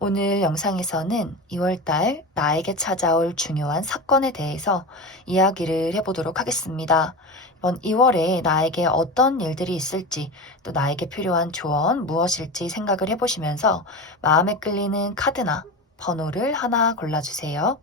오늘 영상에서는 2월달 나에게 찾아올 중요한 사건에 대해서 이야기를 해보도록 하겠습니다. 이번 2월에 나에게 어떤 일들이 있을지, 또 나에게 필요한 조언 무엇일지 생각을 해보시면서 마음에 끌리는 카드나 번호를 하나 골라주세요.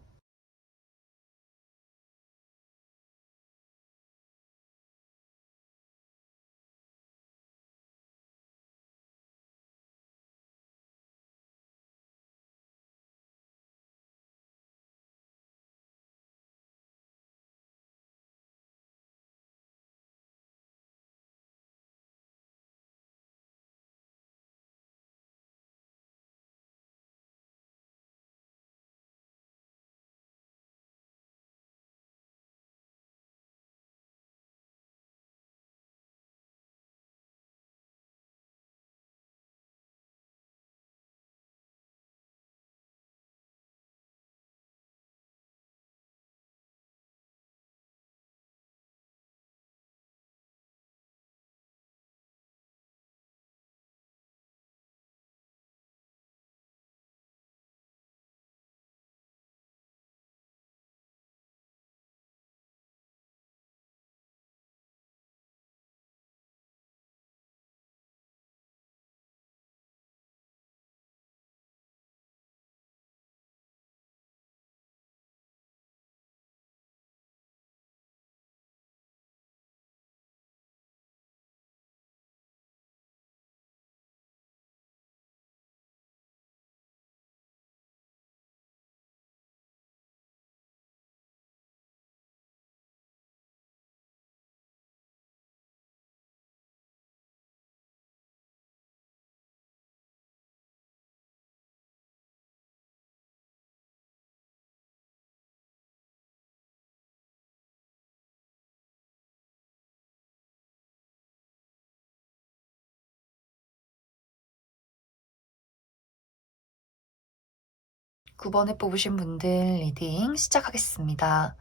9번에 뽑으신 분들 리딩 시작하겠습니다.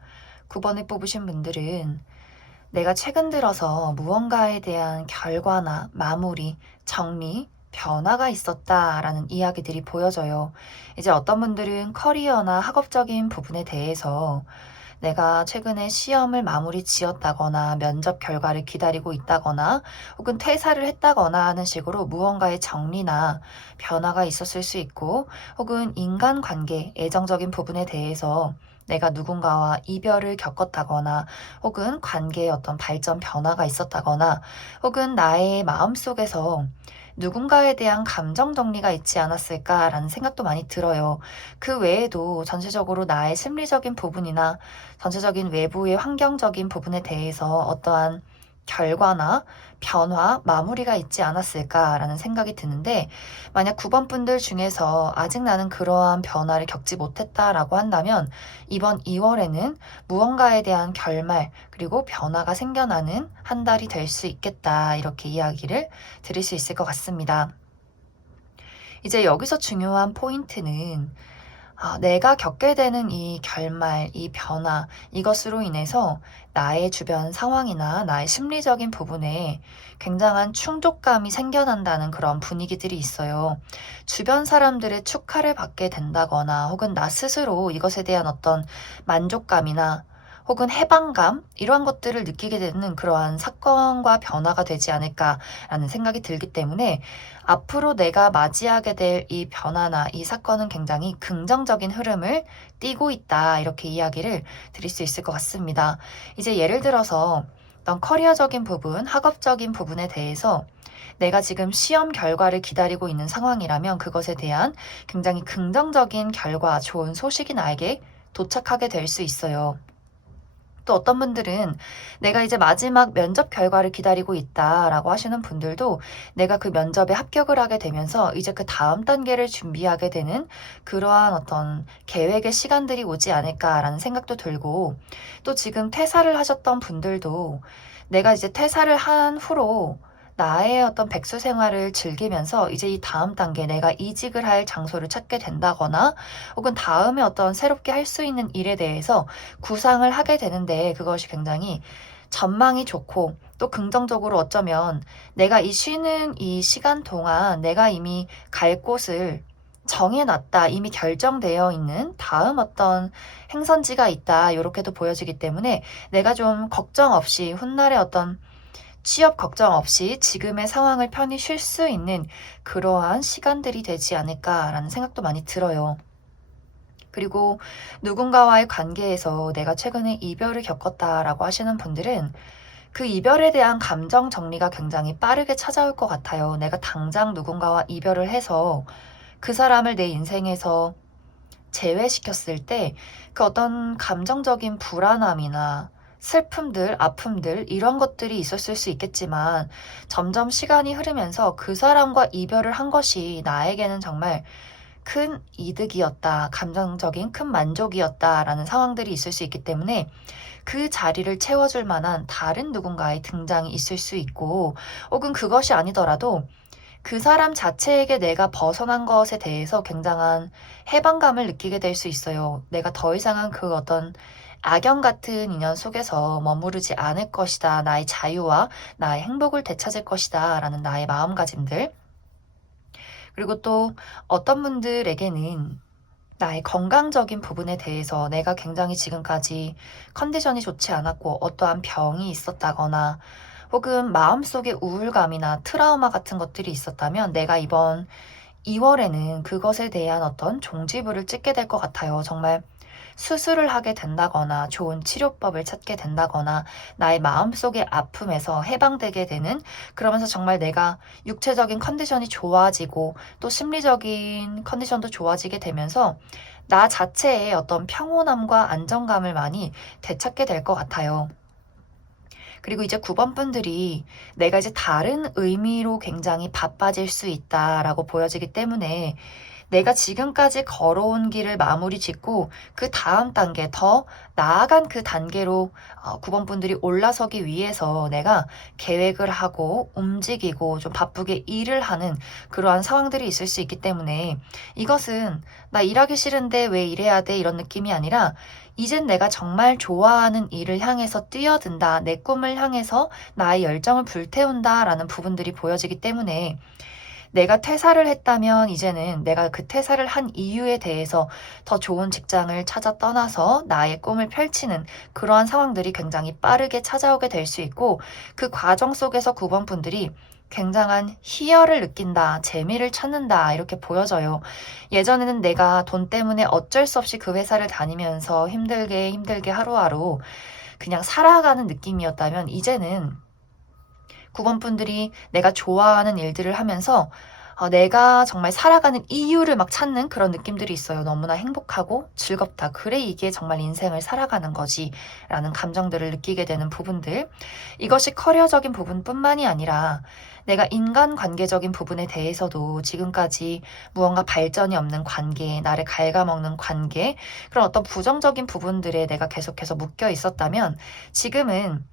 9번에 뽑으신 분들은 내가 최근 들어서 무언가에 대한 결과나 마무리, 정리, 변화가 있었다라는 이야기들이 보여져요. 이제 어떤 분들은 커리어나 학업적인 부분에 대해서 내가 최근에 시험을 마무리 지었다거나 면접 결과를 기다리고 있다거나 혹은 퇴사를 했다거나 하는 식으로 무언가의 정리나 변화가 있었을 수 있고, 혹은 인간관계, 애정적인 부분에 대해서 내가 누군가와 이별을 겪었다거나 혹은 관계에 어떤 발전 변화가 있었다거나 혹은 나의 마음속에서 누군가에 대한 감정 정리가 있지 않았을까라는 생각도 많이 들어요. 그 외에도 전체적으로 나의 심리적인 부분이나 전체적인 외부의 환경적인 부분에 대해서 어떠한 결과나 변화, 마무리가 있지 않았을까라는 생각이 드는데, 만약 9번 분들 중에서 아직 나는 그러한 변화를 겪지 못했다라고 한다면 이번 2월에는 무언가에 대한 결말 그리고 변화가 생겨나는 한 달이 될 수 있겠다, 이렇게 이야기를 드릴 수 있을 것 같습니다. 이제 여기서 중요한 포인트는 내가 겪게 되는 이 결말, 이 변화, 이것으로 인해서 나의 주변 상황이나 나의 심리적인 부분에 굉장한 충족감이 생겨난다는 그런 분위기들이 있어요. 주변 사람들의 축하를 받게 된다거나 혹은 나 스스로 이것에 대한 어떤 만족감이나 혹은 해방감, 이러한 것들을 느끼게 되는 그러한 사건과 변화가 되지 않을까라는 생각이 들기 때문에 앞으로 내가 맞이하게 될 이 변화나 이 사건은 굉장히 긍정적인 흐름을 띠고 있다, 이렇게 이야기를 드릴 수 있을 것 같습니다. 이제 예를 들어서 어떤 커리어적인 부분, 학업적인 부분에 대해서 내가 지금 시험 결과를 기다리고 있는 상황이라면 그것에 대한 굉장히 긍정적인 결과, 좋은 소식이 나에게 도착하게 될 수 있어요. 또 어떤 분들은 내가 이제 마지막 면접 결과를 기다리고 있다라고 하시는 분들도 내가 그 면접에 합격을 하게 되면서 이제 그 다음 단계를 준비하게 되는 그러한 어떤 계획의 시간들이 오지 않을까라는 생각도 들고, 또 지금 퇴사를 하셨던 분들도 내가 이제 퇴사를 한 후로 나의 어떤 백수 생활을 즐기면서 이제 이 다음 단계, 내가 이직을 할 장소를 찾게 된다거나 혹은 다음에 어떤 새롭게 할 수 있는 일에 대해서 구상을 하게 되는데, 그것이 굉장히 전망이 좋고 또 긍정적으로, 어쩌면 내가 이 쉬는 이 시간 동안 내가 이미 갈 곳을 정해놨다, 이미 결정되어 있는 다음 어떤 행선지가 있다, 이렇게도 보여지기 때문에 내가 좀 걱정 없이, 훗날의 어떤 취업 걱정 없이 지금의 상황을 편히 쉴 수 있는 그러한 시간들이 되지 않을까라는 생각도 많이 들어요. 그리고 누군가와의 관계에서 내가 최근에 이별을 겪었다라고 하시는 분들은 그 이별에 대한 감정 정리가 굉장히 빠르게 찾아올 것 같아요. 내가 당장 누군가와 이별을 해서 그 사람을 내 인생에서 제외시켰을 때 그 어떤 감정적인 불안함이나 슬픔들, 아픔들 이런 것들이 있었을 수 있겠지만 점점 시간이 흐르면서 그 사람과 이별을 한 것이 나에게는 정말 큰 이득이었다, 감정적인 큰 만족이었다라는 상황들이 있을 수 있기 때문에 그 자리를 채워줄 만한 다른 누군가의 등장이 있을 수 있고, 혹은 그것이 아니더라도 그 사람 자체에게 내가 벗어난 것에 대해서 굉장한 해방감을 느끼게 될 수 있어요. 내가 더 이상은 그 어떤 악연 같은 인연 속에서 머무르지 않을 것이다. 나의 자유와 나의 행복을 되찾을 것이다. 라는 나의 마음가짐들. 그리고 또 어떤 분들에게는 나의 건강적인 부분에 대해서 내가 굉장히 지금까지 컨디션이 좋지 않았고 어떠한 병이 있었다거나 혹은 마음속에 우울감이나 트라우마 같은 것들이 있었다면 내가 이번 2월에는 그것에 대한 어떤 종지부를 찍게 될 것 같아요. 정말 수술을 하게 된다거나 좋은 치료법을 찾게 된다거나 나의 마음속의 아픔에서 해방되게 되는, 그러면서 정말 내가 육체적인 컨디션이 좋아지고 또 심리적인 컨디션도 좋아지게 되면서 나 자체의 어떤 평온함과 안정감을 많이 되찾게 될 것 같아요. 그리고 이제 9번 분들이 내가 이제 다른 의미로 굉장히 바빠질 수 있다라고 보여지기 때문에 내가 지금까지 걸어온 길을 마무리 짓고 그 다음 단계, 더 나아간 그 단계로 9번 분들이 올라서기 위해서 내가 계획을 하고 움직이고 좀 바쁘게 일을 하는 그러한 상황들이 있을 수 있기 때문에 이것은 나 일하기 싫은데 왜 일해야 돼? 이런 느낌이 아니라 이젠 내가 정말 좋아하는 일을 향해서 뛰어든다. 내 꿈을 향해서 나의 열정을 불태운다. 라는 부분들이 보여지기 때문에 내가 퇴사를 했다면 이제는 내가 그 퇴사를 한 이유에 대해서 더 좋은 직장을 찾아 떠나서 나의 꿈을 펼치는 그러한 상황들이 굉장히 빠르게 찾아오게 될 수 있고, 그 과정 속에서 9번 분들이 굉장한 희열을 느낀다, 재미를 찾는다, 이렇게 보여져요. 예전에는 내가 돈 때문에 어쩔 수 없이 그 회사를 다니면서 힘들게 하루하루 그냥 살아가는 느낌이었다면 이제는 9번 분들이 내가 좋아하는 일들을 하면서 내가 정말 살아가는 이유를 막 찾는 그런 느낌들이 있어요. 너무나 행복하고 즐겁다. 그래, 이게 정말 인생을 살아가는 거지. 라는 감정들을 느끼게 되는 부분들. 이것이 커리어적인 부분뿐만이 아니라 내가 인간관계적인 부분에 대해서도 지금까지 무언가 발전이 없는 관계, 나를 갉아먹는 관계, 그런 어떤 부정적인 부분들에 내가 계속해서 묶여 있었다면 지금은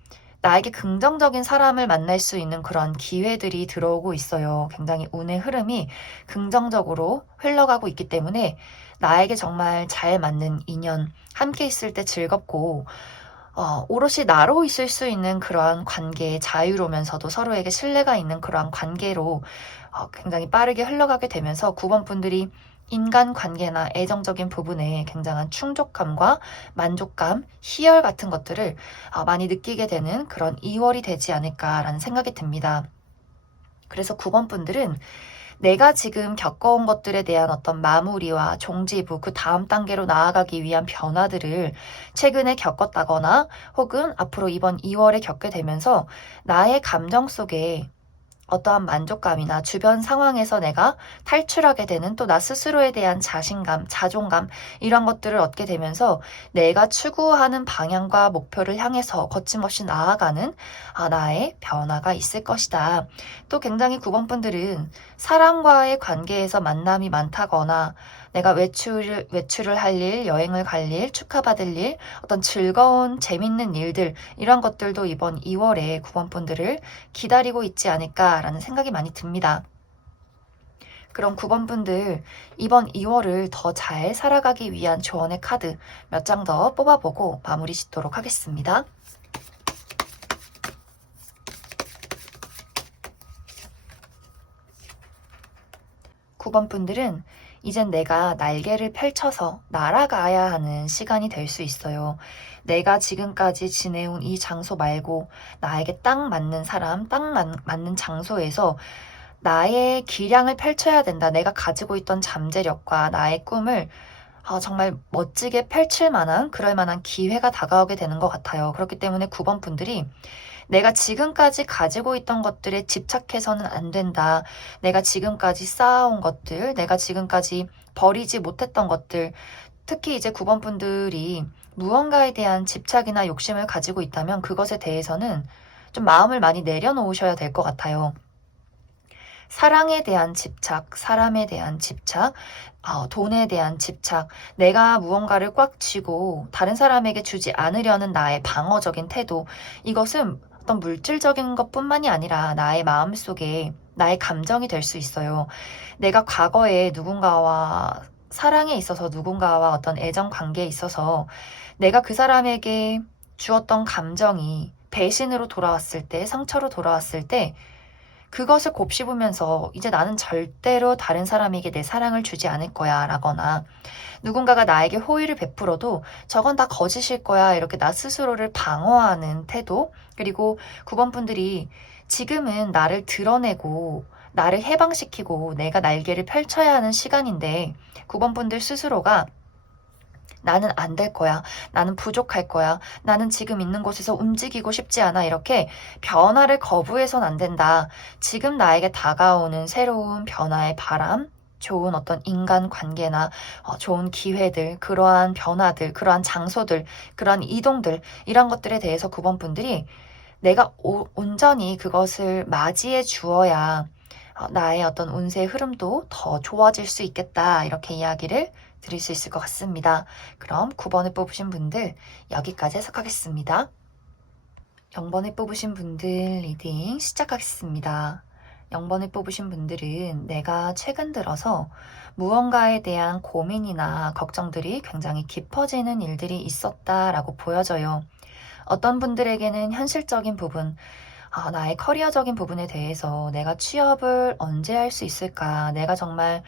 나에게 긍정적인 사람을 만날 수 있는 그런 기회들이 들어오고 있어요. 굉장히 운의 흐름이 긍정적으로 흘러가고 있기 때문에 나에게 정말 잘 맞는 인연, 함께 있을 때 즐겁고, 오롯이 나로 있을 수 있는 그러한 관계, 자유로우면서도 서로에게 신뢰가 있는 그러한 관계로 굉장히 빠르게 흘러가게 되면서 9번 분들이 인간관계나 애정적인 부분에 굉장한 충족감과 만족감, 희열 같은 것들을 많이 느끼게 되는 그런 2월이 되지 않을까라는 생각이 듭니다. 그래서 9번 분들은 내가 지금 겪어온 것들에 대한 어떤 마무리와 종지부, 그 다음 단계로 나아가기 위한 변화들을 최근에 겪었다거나 혹은 앞으로 이번 2월에 겪게 되면서 나의 감정 속에 어떠한 만족감이나 주변 상황에서 내가 탈출하게 되는, 또 나 스스로에 대한 자신감, 자존감 이런 것들을 얻게 되면서 내가 추구하는 방향과 목표를 향해서 거침없이 나아가는 나의 변화가 있을 것이다. 또 굉장히 9번 분들은 사람과의 관계에서 만남이 많다거나 내가 외출을 할 일, 여행을 갈 일, 축하받을 일, 어떤 즐거운 재밌는 일들 이런 것들도 이번 2월에 9번 분들을 기다리고 있지 않을까라는 생각이 많이 듭니다. 그럼 9번 분들 이번 2월을 더 잘 살아가기 위한 조언의 카드 몇 장 더 뽑아보고 마무리 짓도록 하겠습니다. 9번 분들은 이젠 내가 날개를 펼쳐서 날아가야 하는 시간이 될 수 있어요. 내가 지금까지 지내온 이 장소 말고 나에게 딱 맞는 사람, 맞는 장소에서 나의 기량을 펼쳐야 된다. 내가 가지고 있던 잠재력과 나의 꿈을 정말 멋지게 펼칠 만한, 그럴 만한 기회가 다가오게 되는 것 같아요. 그렇기 때문에 9번 분들이 내가 지금까지 가지고 있던 것들에 집착해서는 안 된다. 내가 지금까지 쌓아온 것들, 내가 지금까지 버리지 못했던 것들, 특히 이제 9번 분들이 무언가에 대한 집착이나 욕심을 가지고 있다면 그것에 대해서는 좀 마음을 많이 내려놓으셔야 될 것 같아요. 사랑에 대한 집착, 사람에 대한 집착, 돈에 대한 집착, 내가 무언가를 꽉 쥐고 다른 사람에게 주지 않으려는 나의 방어적인 태도, 이것은 어떤 물질적인 것뿐만이 아니라 나의 마음속에 나의 감정이 될 수 있어요. 내가 과거에 누군가와 사랑에 있어서 누군가와 어떤 애정 관계에 있어서 내가 그 사람에게 주었던 감정이 배신으로 돌아왔을 때, 상처로 돌아왔을 때 그것을 곱씹으면서 이제 나는 절대로 다른 사람에게 내 사랑을 주지 않을 거야 라거나 누군가가 나에게 호의를 베풀어도 저건 다 거짓일 거야 이렇게 나 스스로를 방어하는 태도, 그리고 9번 분들이 지금은 나를 드러내고 나를 해방시키고 내가 날개를 펼쳐야 하는 시간인데 9번 분들 스스로가 나는 안 될 거야. 나는 부족할 거야. 나는 지금 있는 곳에서 움직이고 싶지 않아. 이렇게 변화를 거부해선 안 된다. 지금 나에게 다가오는 새로운 변화의 바람, 좋은 어떤 인간 관계나 좋은 기회들, 그러한 변화들, 그러한 장소들, 그러한 이동들, 이런 것들에 대해서 9번 분들이 내가 온전히 그것을 맞이해 주어야 나의 어떤 운세의 흐름도 더 좋아질 수 있겠다. 이렇게 이야기를 드릴 수 있을 것 같습니다. 그럼 9번을 뽑으신 분들 여기까지 해석하겠습니다. 0번을 뽑으신 분들 리딩 시작하겠습니다. 0번을 뽑으신 분들은 내가 최근 들어서 무언가에 대한 고민이나 걱정들이 굉장히 깊어지는 일들이 있었다라고 보여져요. 어떤 분들에게는 현실적인 부분, 나의 커리어적인 부분에 대해서 내가 취업을 언제 할 수 있을까? 내가 정말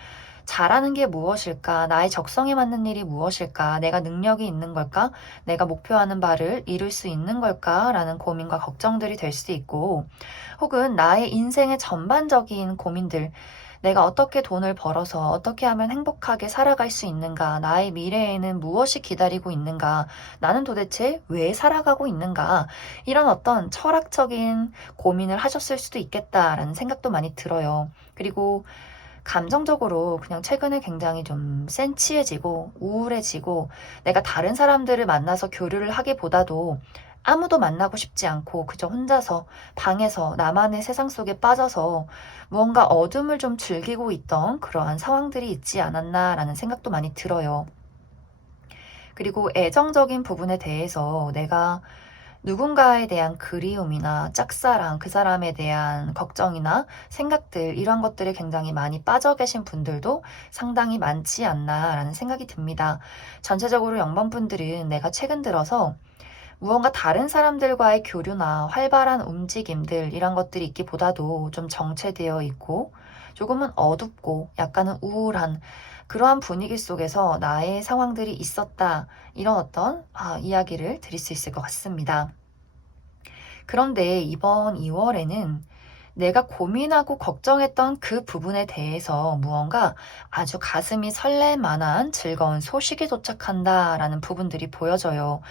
잘하는 게 무엇일까? 나의 적성에 맞는 일이 무엇일까? 내가 능력이 있는 걸까? 내가 목표하는 바를 이룰 수 있는 걸까? 라는 고민과 걱정들이 될 수도 있고, 혹은 나의 인생의 전반적인 고민들, 내가 어떻게 돈을 벌어서 어떻게 하면 행복하게 살아갈 수 있는가? 나의 미래에는 무엇이 기다리고 있는가? 나는 도대체 왜 살아가고 있는가? 이런 어떤 철학적인 고민을 하셨을 수도 있겠다라는 생각도 많이 들어요. 그리고 감정적으로 그냥 최근에 굉장히 좀 센치해지고 우울해지고 내가 다른 사람들을 만나서 교류를 하기보다도 아무도 만나고 싶지 않고 그저 혼자서 방에서 나만의 세상 속에 빠져서 무언가 어둠을 좀 즐기고 있던 그러한 상황들이 있지 않았나라는 생각도 많이 들어요. 그리고 애정적인 부분에 대해서 내가 누군가에 대한 그리움이나 짝사랑, 그 사람에 대한 걱정이나 생각들, 이런 것들에 굉장히 많이 빠져 계신 분들도 상당히 많지 않나라는 생각이 듭니다. 전체적으로 0번 분들은 내가 최근 들어서 무언가 다른 사람들과의 교류나 활발한 움직임들, 이런 것들이 있기보다도 좀 정체되어 있고 조금은 어둡고 약간은 우울한 그러한 분위기 속에서 나의 상황들이 있었다. 이런 어떤 이야기를 드릴 수 있을 것 같습니다. 그런데 이번 2월에는 내가 고민하고 걱정했던 그 부분에 대해서 무언가 아주 가슴이 설렐 만한 즐거운 소식이 도착한다라는 부분들이 보여져요.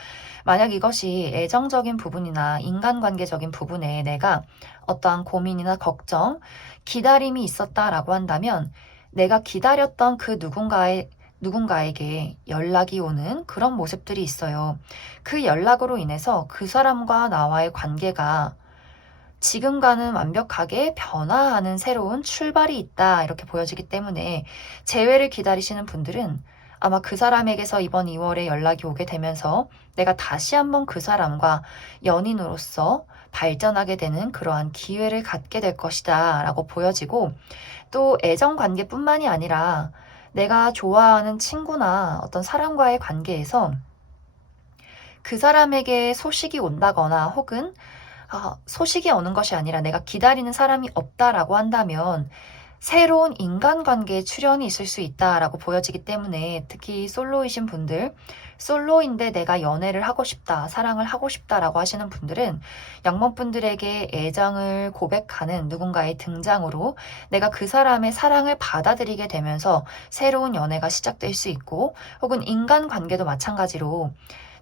만약 이것이 애정적인 부분이나 인간관계적인 부분에 내가 어떠한 고민이나 걱정, 기다림이 있었다라고 한다면 내가 기다렸던 그 누군가에게 연락이 오는 그런 모습들이 있어요. 그 연락으로 인해서 그 사람과 나와의 관계가 지금과는 완벽하게 변화하는 새로운 출발이 있다 이렇게 보여지기 때문에 재회를 기다리시는 분들은 아마 그 사람에게서 이번 2월에 연락이 오게 되면서 내가 다시 한번 그 사람과 연인으로서 발전하게 되는 그러한 기회를 갖게 될 것이다 라고 보여지고, 또 애정 관계뿐만이 아니라 내가 좋아하는 친구나 어떤 사람과의 관계에서 그 사람에게 소식이 온다거나 혹은 소식이 오는 것이 아니라 내가 기다리는 사람이 없다라고 한다면 새로운 인간관계의 출현이 있을 수 있다라고 보여지기 때문에 특히 솔로이신 분들, 솔로인데 내가 연애를 하고 싶다, 사랑을 하고 싶다라고 하시는 분들은 영mon분들에게 애정을 고백하는 누군가의 등장으로 내가 그 사람의 사랑을 받아들이게 되면서 새로운 연애가 시작될 수 있고, 혹은 인간관계도 마찬가지로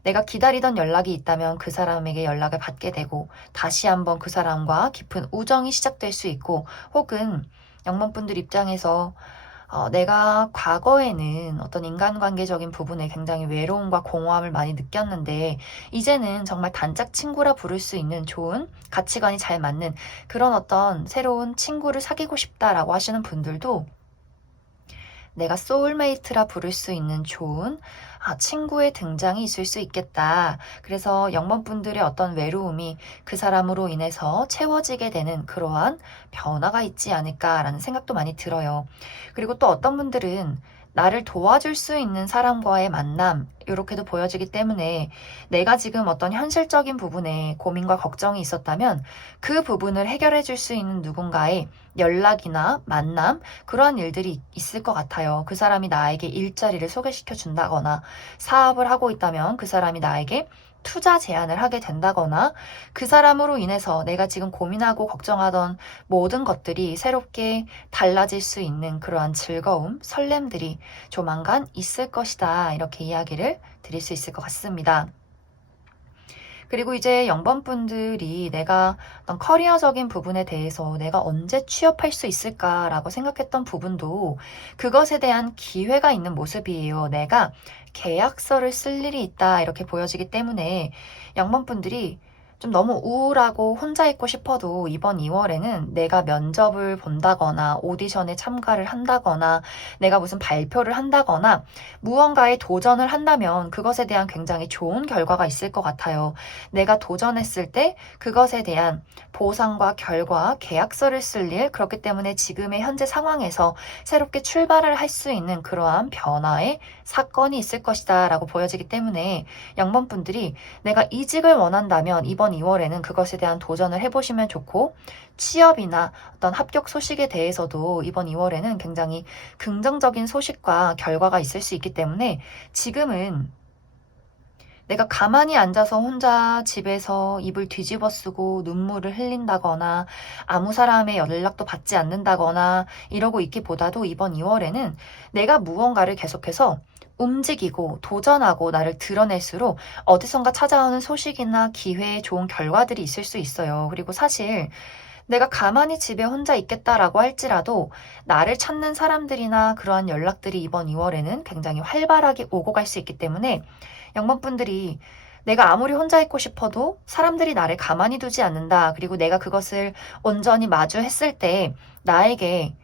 내가 기다리던 연락이 있다면 그 사람에게 연락을 받게 되고 다시 한번 그 사람과 깊은 우정이 시작될 수 있고, 혹은 영문분들 입장에서 내가 과거에는 어떤 인간관계적인 부분에 굉장히 외로움과 공허함을 많이 느꼈는데 이제는 정말 단짝 친구라 부를 수 있는 좋은 가치관이 잘 맞는 그런 어떤 새로운 친구를 사귀고 싶다라고 하시는 분들도 내가 소울메이트라 부를 수 있는 좋은 친구의 등장이 있을 수 있겠다. 그래서 영번분들의 어떤 외로움이 그 사람으로 인해서 채워지게 되는 그러한 변화가 있지 않을까라는 생각도 많이 들어요. 그리고 또 어떤 분들은 나를 도와줄 수 있는 사람과의 만남, 이렇게도 보여지기 때문에 내가 지금 어떤 현실적인 부분에 고민과 걱정이 있었다면 그 부분을 해결해 줄 수 있는 누군가의 연락이나 만남, 그러한 일들이 있을 것 같아요. 그 사람이 나에게 일자리를 소개시켜 준다거나, 사업을 하고 있다면 그 사람이 나에게 투자 제안을 하게 된다거나, 그 사람으로 인해서 내가 지금 고민하고 걱정하던 모든 것들이 새롭게 달라질 수 있는 그러한 즐거움, 설렘들이 조만간 있을 것이다. 이렇게 이야기를 드릴 수 있을 것 같습니다. 그리고 이제 영번분들이 내가 어떤 커리어적인 부분에 대해서 내가 언제 취업할 수 있을까라고 생각했던 부분도 그것에 대한 기회가 있는 모습이에요. 내가 계약서를 쓸 일이 있다 이렇게 보여지기 때문에 영번분들이 좀 너무 우울하고 혼자 있고 싶어도 이번 2월에는 내가 면접을 본다거나 오디션에 참가를 한다거나 내가 무슨 발표를 한다거나 무언가에 도전을 한다면 그것에 대한 굉장히 좋은 결과가 있을 것 같아요. 내가 도전했을 때 그것에 대한 보상과 결과, 계약서를 쓸 일, 그렇기 때문에 지금의 현재 상황에서 새롭게 출발을 할 수 있는 그러한 변화의 사건이 있을 것이다 라고 보여지기 때문에 영번분들이 내가 이직을 원한다면 이번 2월에는 그것에 대한 도전을 해보시면 좋고, 취업이나 어떤 합격 소식에 대해서도 이번 2월에는 굉장히 긍정적인 소식과 결과가 있을 수 있기 때문에 지금은 내가 가만히 앉아서 혼자 집에서 입을 뒤집어 쓰고 눈물을 흘린다거나 아무 사람의 연락도 받지 않는다거나 이러고 있기보다도 이번 2월에는 내가 무언가를 계속해서 움직이고 도전하고 나를 드러낼수록 어디선가 찾아오는 소식이나 기회에 좋은 결과들이 있을 수 있어요. 그리고 사실 내가 가만히 집에 혼자 있겠다라고 할지라도 나를 찾는 사람들이나 그러한 연락들이 이번 2월에는 굉장히 활발하게 오고 갈 수 있기 때문에 영번분들이 내가 아무리 혼자 있고 싶어도 사람들이 나를 가만히 두지 않는다. 그리고 내가 그것을 온전히 마주했을 때 나에게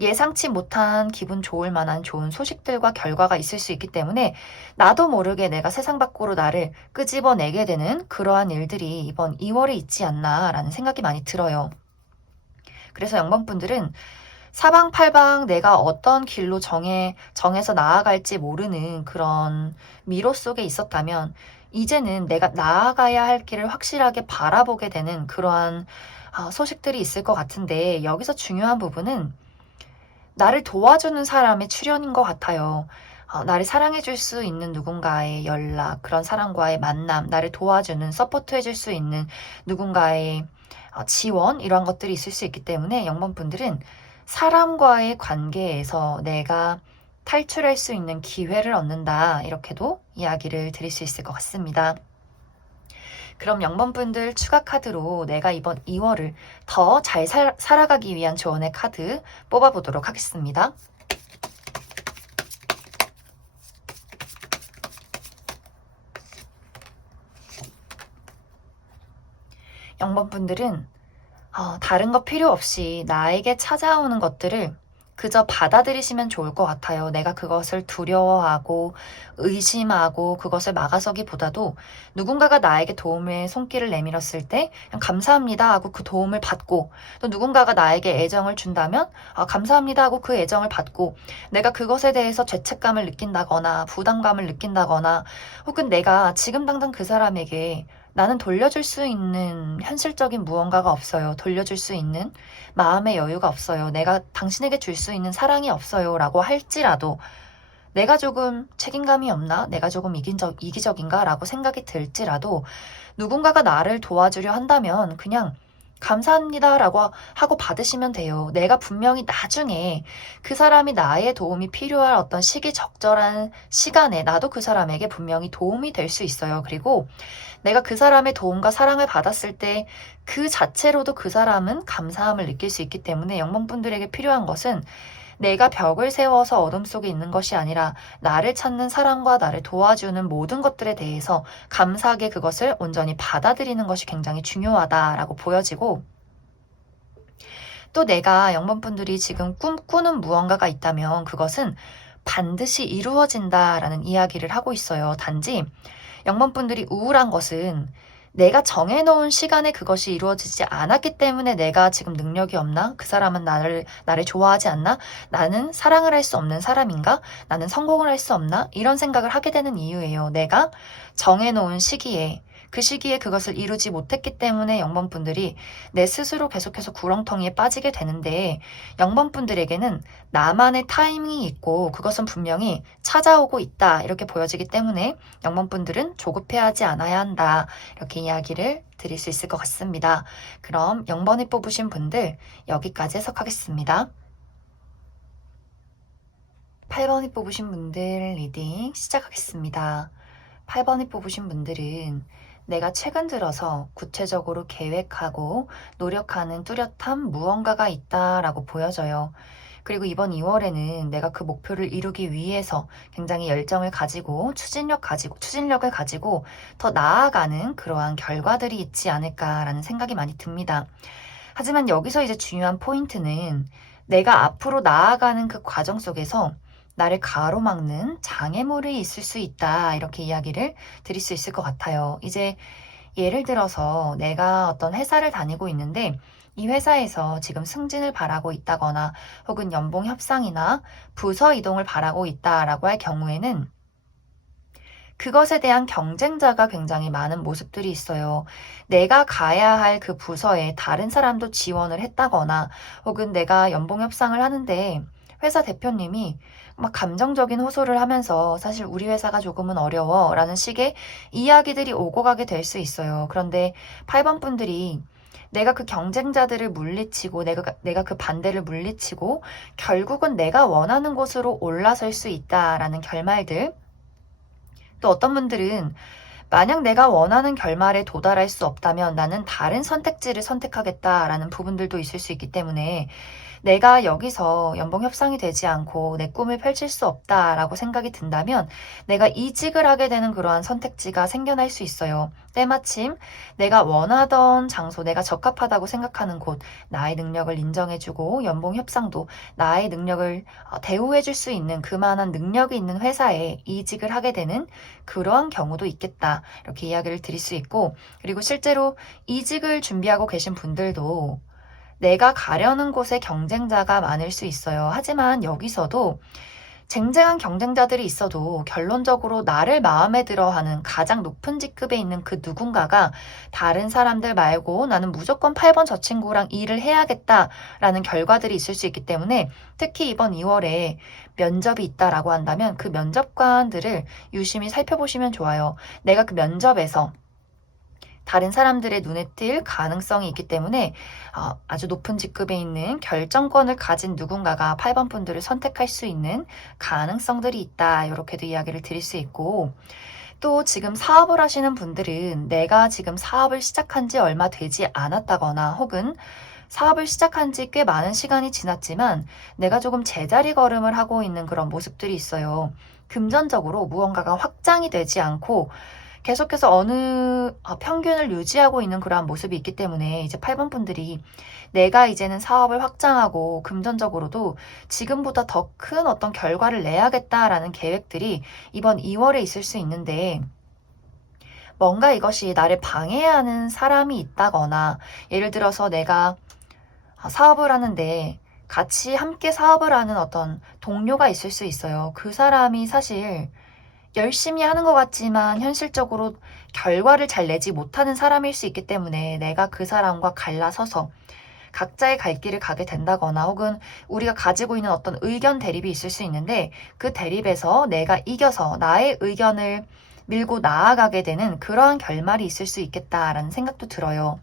예상치 못한 기분 좋을 만한 좋은 소식들과 결과가 있을 수 있기 때문에 나도 모르게 내가 세상 밖으로 나를 끄집어내게 되는 그러한 일들이 이번 2월에 있지 않나라는 생각이 많이 들어요. 그래서 영번분들은 사방팔방 내가 어떤 길로 정해서 나아갈지 모르는 그런 미로 속에 있었다면 이제는 내가 나아가야 할 길을 확실하게 바라보게 되는 그러한 소식들이 있을 것 같은데, 여기서 중요한 부분은 나를 도와주는 사람의 출현인 것 같아요. 나를 사랑해줄 수 있는 누군가의 연락, 그런 사람과의 만남, 나를 도와주는, 서포트해줄 수 있는 누군가의 지원, 이러한 것들이 있을 수 있기 때문에 영번분들은 사람과의 관계에서 내가 탈출할 수 있는 기회를 얻는다. 이렇게도 이야기를 드릴 수 있을 것 같습니다. 그럼 영번분들 추가 카드로 내가 이번 2월을 더 잘 살아가기 위한 조언의 카드 뽑아보도록 하겠습니다. 영번분들은 다른 거 필요 없이 나에게 찾아오는 것들을 그저 받아들이시면 좋을 것 같아요. 내가 그것을 두려워하고 의심하고 그것을 막아서기보다도 누군가가 나에게 도움의 손길을 내밀었을 때 그냥 감사합니다 하고 그 도움을 받고, 또 누군가가 나에게 애정을 준다면 감사합니다 하고 그 애정을 받고, 내가 그것에 대해서 죄책감을 느낀다거나 부담감을 느낀다거나, 혹은 내가 지금 당장 그 사람에게 나는 돌려줄 수 있는 현실적인 무언가가 없어요. 돌려줄 수 있는 마음의 여유가 없어요. 내가 당신에게 줄 수 있는 사랑이 없어요. 라고 할지라도 내가 조금 책임감이 없나? 내가 조금 이기적인가? 라고 생각이 들지라도 누군가가 나를 도와주려 한다면 그냥 감사합니다 라고 하고 받으시면 돼요. 내가 분명히 나중에 그 사람이 나의 도움이 필요할 어떤 시기적절한 시간에 나도 그 사람에게 분명히 도움이 될 수 있어요. 그리고 내가 그 사람의 도움과 사랑을 받았을 때 그 자체로도 그 사람은 감사함을 느낄 수 있기 때문에 영몽분들에게 필요한 것은 내가 벽을 세워서 어둠 속에 있는 것이 아니라 나를 찾는 사랑과 나를 도와주는 모든 것들에 대해서 감사하게 그것을 온전히 받아들이는 것이 굉장히 중요하다라고 보여지고, 또 내가 영범분들이 지금 꿈꾸는 무언가가 있다면 그것은 반드시 이루어진다라는 이야기를 하고 있어요. 단지 영범분들이 우울한 것은 내가 정해놓은 시간에 그것이 이루어지지 않았기 때문에 내가 지금 능력이 없나? 그 사람은 나를 좋아하지 않나? 나는 사랑을 할 수 없는 사람인가? 나는 성공을 할 수 없나? 이런 생각을 하게 되는 이유예요. 내가 정해놓은 시기에, 그 시기에 그것을 이루지 못했기 때문에 영범분들이 내 스스로 계속해서 구렁텅이에 빠지게 되는데, 영범분들에게는 나만의 타이밍이 있고 그것은 분명히 찾아오고 있다 이렇게 보여지기 때문에 영범분들은 조급해하지 않아야 한다 이렇게 이야기를 드릴 수 있을 것 같습니다. 그럼 0번을 뽑으신 분들 여기까지 해석하겠습니다. 8번이 뽑으신 분들 리딩 시작하겠습니다. 8번이 뽑으신 분들은 내가 최근 들어서 구체적으로 계획하고 노력하는 뚜렷한 무언가가 있다라고 보여져요. 그리고 이번 2월에는 내가 그 목표를 이루기 위해서 굉장히 열정을 가지고 추진력을 가지고 더 나아가는 그러한 결과들이 있지 않을까라는 생각이 많이 듭니다. 하지만 여기서 이제 중요한 포인트는 내가 앞으로 나아가는 그 과정 속에서 나를 가로막는 장애물이 있을 수 있다. 이렇게 이야기를 드릴 수 있을 것 같아요. 이제 예를 들어서 내가 어떤 회사를 다니고 있는데 이 회사에서 지금 승진을 바라고 있다거나 혹은 연봉 협상이나 부서 이동을 바라고 있다라고 할 경우에는 그것에 대한 경쟁자가 굉장히 많은 모습들이 있어요. 내가 가야 할 그 부서에 다른 사람도 지원을 했다거나 혹은 내가 연봉 협상을 하는데 회사 대표님이 막 감정적인 호소를 하면서 사실 우리 회사가 조금은 어려워 라는 식의 이야기들이 오고 가게 될 수 있어요. 그런데 8번 분들이 내가 그 경쟁자들을 물리치고 내가 그 반대를 물리치고 결국은 내가 원하는 곳으로 올라설 수 있다라는 결말들, 또 어떤 분들은 만약 내가 원하는 결말에 도달할 수 없다면 나는 다른 선택지를 선택하겠다라는 부분들도 있을 수 있기 때문에 내가 여기서 연봉 협상이 되지 않고 내 꿈을 펼칠 수 없다라고 생각이 든다면 내가 이직을 하게 되는 그러한 선택지가 생겨날 수 있어요. 때마침 내가 원하던 장소, 내가 적합하다고 생각하는 곳, 나의 능력을 인정해주고 연봉 협상도 나의 능력을 대우해줄 수 있는 그만한 능력이 있는 회사에 이직을 하게 되는 그러한 경우도 있겠다. 이렇게 이야기를 드릴 수 있고, 그리고 실제로 이직을 준비하고 계신 분들도 내가 가려는 곳에 경쟁자가 많을 수 있어요. 하지만 여기서도 쟁쟁한 경쟁자들이 있어도 결론적으로 나를 마음에 들어 하는 가장 높은 직급에 있는 그 누군가가 다른 사람들 말고 나는 무조건 8번 저 친구랑 일을 해야겠다라는 결과들이 있을 수 있기 때문에 특히 이번 2월에 면접이 있다라고 한다면 그 면접관들을 유심히 살펴보시면 좋아요. 내가 그 면접에서 다른 사람들의 눈에 띌 가능성이 있기 때문에 아주 높은 직급에 있는 결정권을 가진 누군가가 8번 분들을 선택할 수 있는 가능성들이 있다. 이렇게도 이야기를 드릴 수 있고, 또 지금 사업을 하시는 분들은 내가 지금 사업을 시작한 지 얼마 되지 않았다거나 혹은 사업을 시작한 지 꽤 많은 시간이 지났지만 내가 조금 제자리 걸음을 하고 있는 그런 모습들이 있어요. 금전적으로 무언가가 확장이 되지 않고 계속해서 어느 평균을 유지하고 있는 그러한 모습이 있기 때문에 이제 8번 분들이 내가 이제는 사업을 확장하고 금전적으로도 지금보다 더 큰 어떤 결과를 내야겠다라는 계획들이 이번 2월에 있을 수 있는데, 뭔가 이것이 나를 방해하는 사람이 있다거나 예를 들어서 내가 사업을 하는데 같이 함께 사업을 하는 어떤 동료가 있을 수 있어요. 그 사람이 사실 열심히 하는 것 같지만 현실적으로 결과를 잘 내지 못하는 사람일 수 있기 때문에 내가 그 사람과 갈라서서 각자의 갈 길을 가게 된다거나 혹은 우리가 가지고 있는 어떤 의견 대립이 있을 수 있는데 그 대립에서 내가 이겨서 나의 의견을 밀고 나아가게 되는 그러한 결말이 있을 수 있겠다라는 생각도 들어요.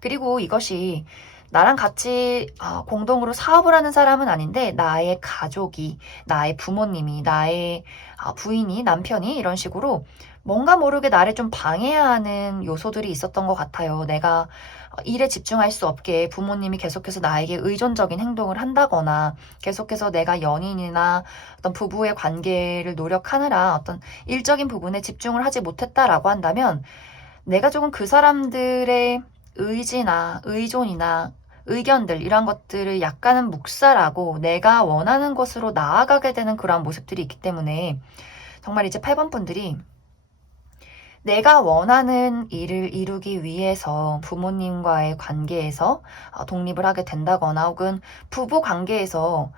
그리고 이것이 나랑 같이 공동으로 사업을 하는 사람은 아닌데 나의 가족이, 나의 부모님이, 나의 부인이, 남편이 이런 식으로 뭔가 모르게 나를 좀 방해하는 요소들이 있었던 것 같아요. 내가 일에 집중할 수 없게 부모님이 계속해서 나에게 의존적인 행동을 한다거나 계속해서 내가 연인이나 어떤 부부의 관계를 노력하느라 어떤 일적인 부분에 집중을 하지 못했다라고 한다면 내가 조금 그 사람들의 의지나 의존이나 의견들 이런 것들을 약간은 묵살하고 내가 원하는 것으로 나아가게 되는 그러한 모습들이 있기 때문에 정말 이제 8번 분들이 내가 원하는 일을 이루기 위해서 부모님과의 관계에서 독립을 하게 된다거나 혹은 부부 관계에서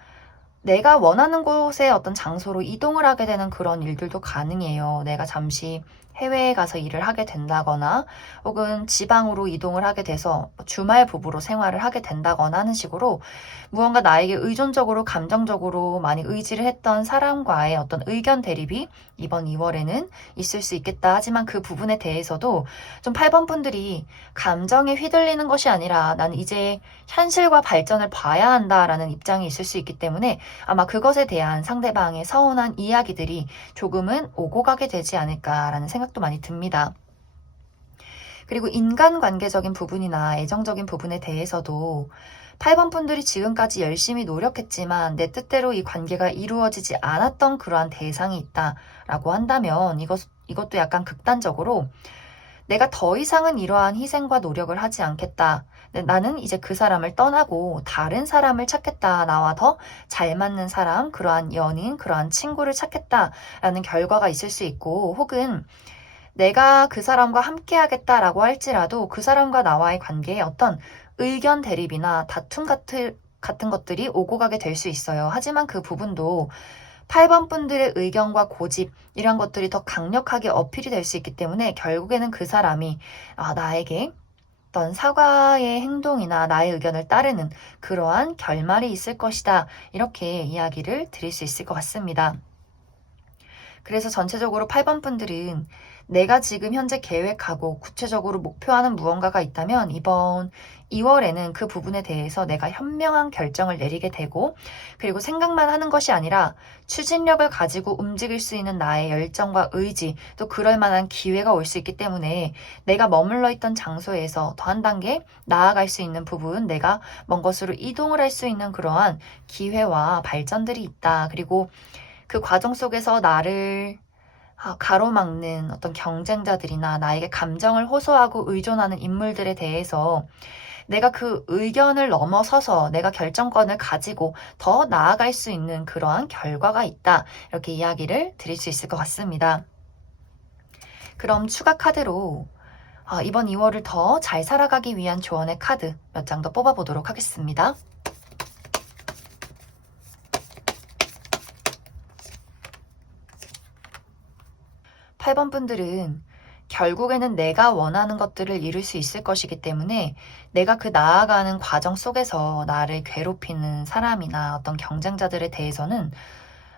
내가 원하는 곳에 어떤 장소로 이동을 하게 되는 그런 일들도 가능해요. 내가 잠시 해외에 가서 일을 하게 된다거나 혹은 지방으로 이동을 하게 돼서 주말 부부로 생활을 하게 된다거나 하는 식으로 무언가 나에게 의존적으로 감정적으로 많이 의지를 했던 사람과의 어떤 의견 대립이 이번 2월에는 있을 수 있겠다. 하지만 그 부분에 대해서도 좀 8번 분들이 감정에 휘둘리는 것이 아니라 난 이제 현실과 발전을 봐야 한다라는 입장이 있을 수 있기 때문에 아마 그것에 대한 상대방의 서운한 이야기들이 조금은 오고 가게 되지 않을까라는 생각도 많이 듭니다. 그리고 인간관계적인 부분이나 애정적인 부분에 대해서도 8번 분들이 지금까지 열심히 노력했지만 내 뜻대로 이 관계가 이루어지지 않았던 그러한 대상이 있다라고 한다면 이것도 약간 극단적으로 내가 더 이상은 이러한 희생과 노력을 하지 않겠다. 나는 이제 그 사람을 떠나고 다른 사람을 찾겠다. 나와 더 잘 맞는 사람, 그러한 연인, 그러한 친구를 찾겠다라는 결과가 있을 수 있고 혹은 내가 그 사람과 함께 하겠다라고 할지라도 그 사람과 나와의 관계에 어떤 의견 대립이나 다툼 같은 것들이 오고 가게 될 수 있어요. 하지만 그 부분도 8번 분들의 의견과 고집 이런 것들이 더 강력하게 어필이 될 수 있기 때문에 결국에는 그 사람이 나에게 어떤 사과의 행동이나 나의 의견을 따르는 그러한 결말이 있을 것이다. 이렇게 이야기를 드릴 수 있을 것 같습니다. 그래서 전체적으로 8번 분들은 내가 지금 현재 계획하고 구체적으로 목표하는 무언가가 있다면 이번 2월에는 그 부분에 대해서 내가 현명한 결정을 내리게 되고 그리고 생각만 하는 것이 아니라 추진력을 가지고 움직일 수 있는 나의 열정과 의지 또 그럴 만한 기회가 올 수 있기 때문에 내가 머물러 있던 장소에서 더 한 단계 나아갈 수 있는 부분 내가 먼 곳으로 이동을 할 수 있는 그러한 기회와 발전들이 있다. 그리고 그 과정 속에서 나를 가로막는 어떤 경쟁자들이나 나에게 감정을 호소하고 의존하는 인물들에 대해서 내가 그 의견을 넘어서서 내가 결정권을 가지고 더 나아갈 수 있는 그러한 결과가 있다. 이렇게 이야기를 드릴 수 있을 것 같습니다. 그럼 추가 카드로 이번 2월을 더 잘 살아가기 위한 조언의 카드 몇 장 더 뽑아보도록 하겠습니다. 8번 분들은 결국에는 내가 원하는 것들을 이룰 수 있을 것이기 때문에 내가 그 나아가는 과정 속에서 나를 괴롭히는 사람이나 어떤 경쟁자들에 대해서는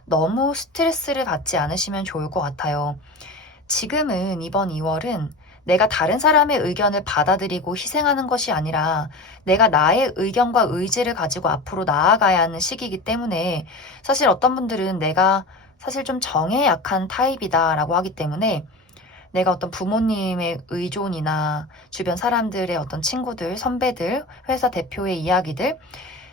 너무 스트레스를 받지 않으시면 좋을 것 같아요. 지금은 이번 2월은 내가 다른 사람의 의견을 받아들이고 희생하는 것이 아니라 내가 나의 의견과 의지를 가지고 앞으로 나아가야 하는 시기이기 때문에 사실 어떤 분들은 내가 사실 좀 정에 약한 타입이다라고 하기 때문에 내가 어떤 부모님의 의존이나 주변 사람들의 어떤 친구들, 선배들, 회사 대표의 이야기들,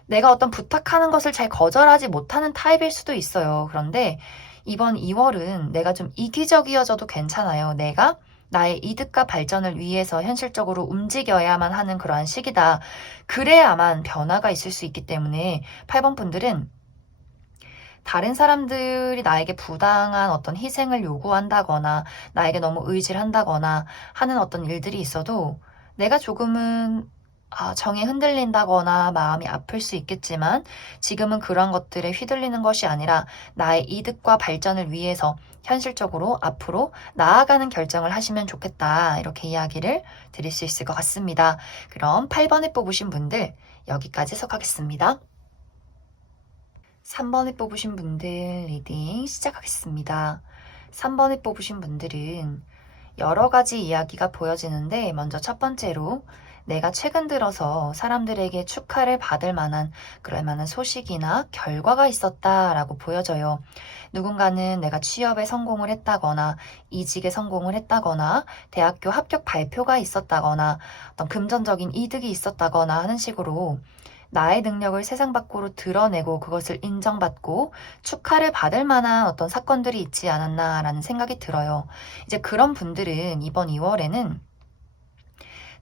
내가 어떤 부탁하는 것을 잘 거절하지 못하는 타입일 수도 있어요. 그런데 이번 2월은 내가 좀 이기적이어져도 괜찮아요. 내가 나의 이득과 발전을 위해서 현실적으로 움직여야만 하는 그러한 시기다. 그래야만 변화가 있을 수 있기 때문에 8번 분들은 다른 사람들이 나에게 부당한 어떤 희생을 요구한다거나 나에게 너무 의지를 한다거나 하는 어떤 일들이 있어도 내가 조금은 정이 흔들린다거나 마음이 아플 수 있겠지만 지금은 그런 것들에 휘둘리는 것이 아니라 나의 이득과 발전을 위해서 현실적으로 앞으로 나아가는 결정을 하시면 좋겠다. 이렇게 이야기를 드릴 수 있을 것 같습니다. 그럼 8번에 뽑으신 분들 여기까지 해석하겠습니다. 3번에 뽑으신 분들 리딩 시작하겠습니다. 3번에 뽑으신 분들은 여러 가지 이야기가 보여지는데 먼저 첫 번째로 내가 최근 들어서 사람들에게 축하를 받을 만한 그럴 만한 소식이나 결과가 있었다라고 보여져요. 누군가는 내가 취업에 성공을 했다거나 이직에 성공을 했다거나 대학교 합격 발표가 있었다거나 어떤 금전적인 이득이 있었다거나 하는 식으로 나의 능력을 세상 밖으로 드러내고 그것을 인정받고 축하를 받을 만한 어떤 사건들이 있지 않았나라는 생각이 들어요. 이제 그런 분들은 이번 2월에는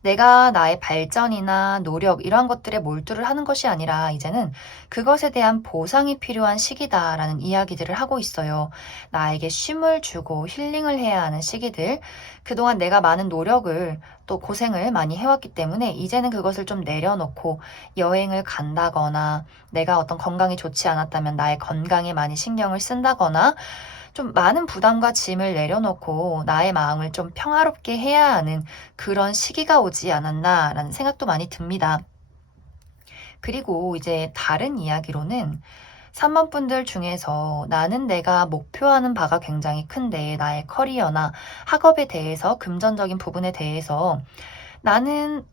내가 나의 발전이나 노력 이러한 것들에 몰두를 하는 것이 아니라 이제는 그것에 대한 보상이 필요한 시기다라는 이야기들을 하고 있어요. 나에게 쉼을 주고 힐링을 해야 하는 시기들. 그동안 내가 많은 노력을 또 고생을 많이 해왔기 때문에 이제는 그것을 좀 내려놓고 여행을 간다거나 내가 어떤 건강이 좋지 않았다면 나의 건강에 많이 신경을 쓴다거나 좀 많은 부담과 짐을 내려놓고 나의 마음을 좀 평화롭게 해야 하는 그런 시기가 오지 않았나라는 생각도 많이 듭니다. 그리고 이제 다른 이야기로는 3번 분들 중에서 나는 내가 목표하는 바가 굉장히 큰데 나의 커리어나 학업에 대해서 금전적인 부분에 대해서 나는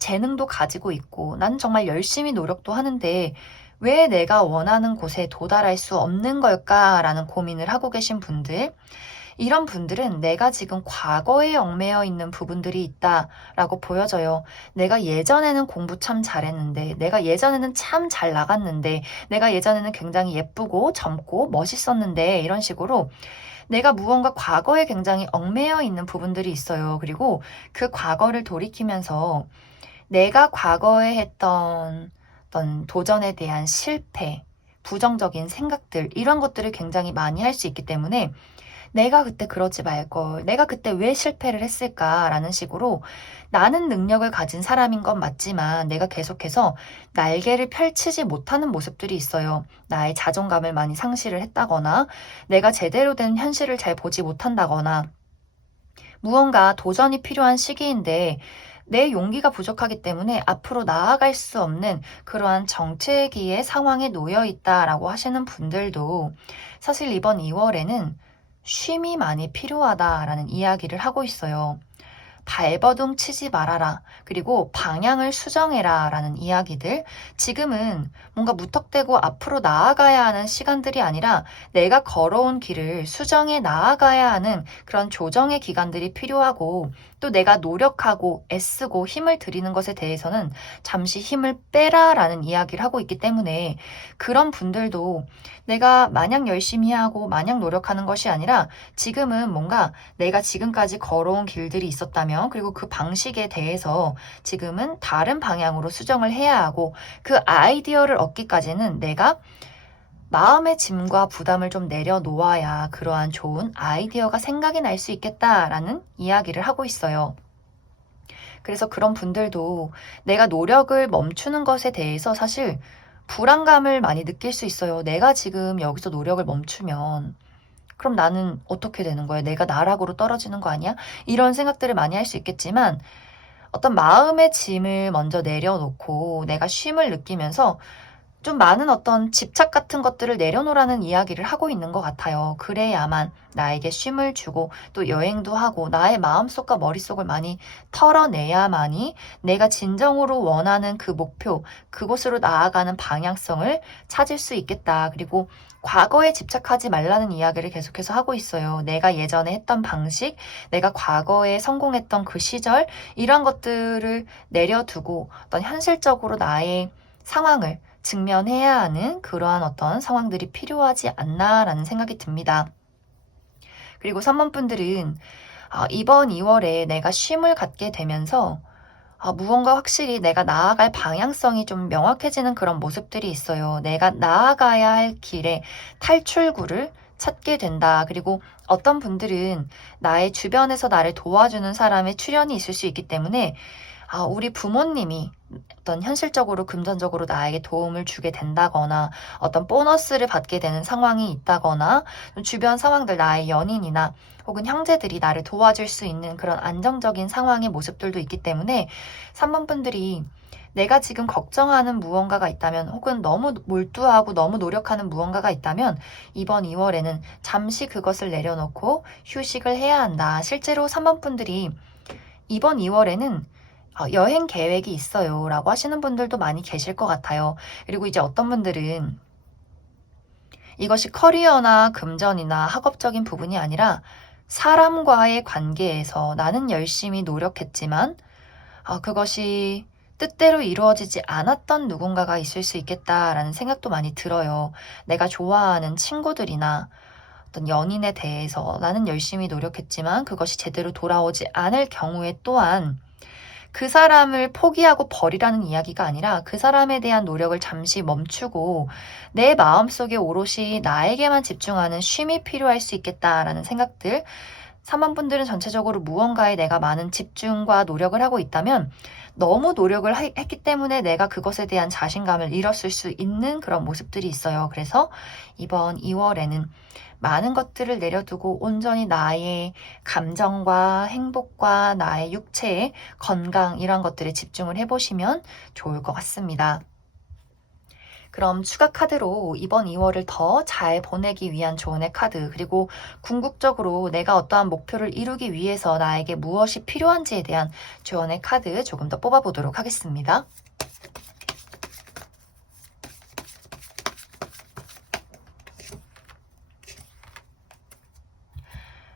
재능도 가지고 있고 나는 정말 열심히 노력도 하는데 왜 내가 원하는 곳에 도달할 수 없는 걸까라는 고민을 하고 계신 분들, 이런 분들은 내가 지금 과거에 얽매여 있는 부분들이 있다라고 보여져요. 내가 예전에는 공부 참 잘했는데, 내가 예전에는 참 잘 나갔는데, 내가 예전에는 굉장히 예쁘고 젊고 멋있었는데, 이런 식으로 내가 무언가 과거에 굉장히 얽매여 있는 부분들이 있어요. 그리고 그 과거를 돌이키면서 내가 과거에 했던 어떤 도전에 대한 실패, 부정적인 생각들, 이런 것들을 굉장히 많이 할 수 있기 때문에 내가 그때 그러지 말걸, 내가 그때 왜 실패를 했을까라는 식으로 나는 능력을 가진 사람인 건 맞지만 내가 계속해서 날개를 펼치지 못하는 모습들이 있어요. 나의 자존감을 많이 상실을 했다거나 내가 제대로 된 현실을 잘 보지 못한다거나 무언가 도전이 필요한 시기인데 내 용기가 부족하기 때문에 앞으로 나아갈 수 없는 그러한 정체기의 상황에 놓여 있다라고 하시는 분들도 사실 이번 2월에는 쉼이 많이 필요하다라는 이야기를 하고 있어요. 발버둥 치지 말아라. 그리고 방향을 수정해라. 라는 이야기들. 지금은 뭔가 무턱대고 앞으로 나아가야 하는 시간들이 아니라 내가 걸어온 길을 수정해 나아가야 하는 그런 조정의 기간들이 필요하고 또 내가 노력하고 애쓰고 힘을 들이는 것에 대해서는 잠시 힘을 빼라. 라는 이야기를 하고 있기 때문에 그런 분들도 내가 마냥 열심히 하고 마냥 노력하는 것이 아니라 지금은 뭔가 내가 지금까지 걸어온 길들이 있었다면 그리고 그 방식에 대해서 지금은 다른 방향으로 수정을 해야 하고 그 아이디어를 얻기까지는 내가 마음의 짐과 부담을 좀 내려놓아야 그러한 좋은 아이디어가 생각이 날 수 있겠다라는 이야기를 하고 있어요. 그래서 그런 분들도 내가 노력을 멈추는 것에 대해서 사실 불안감을 많이 느낄 수 있어요. 내가 지금 여기서 노력을 멈추면 그럼 나는 어떻게 되는 거야? 내가 나락으로 떨어지는 거 아니야? 이런 생각들을 많이 할 수 있겠지만 어떤 마음의 짐을 먼저 내려놓고 내가 쉼을 느끼면서 좀 많은 어떤 집착 같은 것들을 내려놓으라는 이야기를 하고 있는 것 같아요. 그래야만 나에게 쉼을 주고 또 여행도 하고 나의 마음속과 머릿속을 많이 털어내야만이 내가 진정으로 원하는 그 목표, 그곳으로 나아가는 방향성을 찾을 수 있겠다. 그리고 과거에 집착하지 말라는 이야기를 계속해서 하고 있어요. 내가 예전에 했던 방식, 내가 과거에 성공했던 그 시절, 이런 것들을 내려두고 어떤 현실적으로 나의 상황을 직면해야 하는 그러한 어떤 상황들이 필요하지 않나라는 생각이 듭니다. 그리고 3번 분들은 이번 2월에 내가 쉼을 갖게 되면서 무언가 확실히 내가 나아갈 방향성이 좀 명확해지는 그런 모습들이 있어요. 내가 나아가야 할 길에 탈출구를 찾게 된다. 그리고 어떤 분들은 나의 주변에서 나를 도와주는 사람의 출연이 있을 수 있기 때문에 우리 부모님이 어떤 현실적으로 금전적으로 나에게 도움을 주게 된다거나 어떤 보너스를 받게 되는 상황이 있다거나 주변 상황들 나의 연인이나 혹은 형제들이 나를 도와줄 수 있는 그런 안정적인 상황의 모습들도 있기 때문에 3번 분들이 내가 지금 걱정하는 무언가가 있다면 혹은 너무 몰두하고 너무 노력하는 무언가가 있다면 이번 2월에는 잠시 그것을 내려놓고 휴식을 해야 한다. 실제로 3번 분들이 이번 2월에는 여행 계획이 있어요 라고 하시는 분들도 많이 계실 것 같아요. 그리고 이제 어떤 분들은 이것이 커리어나 금전이나 학업적인 부분이 아니라 사람과의 관계에서 나는 열심히 노력했지만 그것이 뜻대로 이루어지지 않았던 누군가가 있을 수 있겠다라는 생각도 많이 들어요. 내가 좋아하는 친구들이나 어떤 연인에 대해서 나는 열심히 노력했지만 그것이 제대로 돌아오지 않을 경우에 또한 그 사람을 포기하고 버리라는 이야기가 아니라 그 사람에 대한 노력을 잠시 멈추고 내 마음속에 오롯이 나에게만 집중하는 쉼이 필요할 수 있겠다라는 생각들. 3번 분들은 전체적으로 무언가에 내가 많은 집중과 노력을 하고 있다면 너무 노력을 했기 때문에 내가 그것에 대한 자신감을 잃었을 수 있는 그런 모습들이 있어요. 그래서 이번 2월에는 많은 것들을 내려두고 온전히 나의 감정과 행복과 나의 육체의 건강 이런 것들에 집중을 해보시면 좋을 것 같습니다. 그럼 추가 카드로 이번 2월을 더 잘 보내기 위한 조언의 카드, 그리고 궁극적으로 내가 어떠한 목표를 이루기 위해서 나에게 무엇이 필요한지에 대한 조언의 카드 조금 더 뽑아보도록 하겠습니다.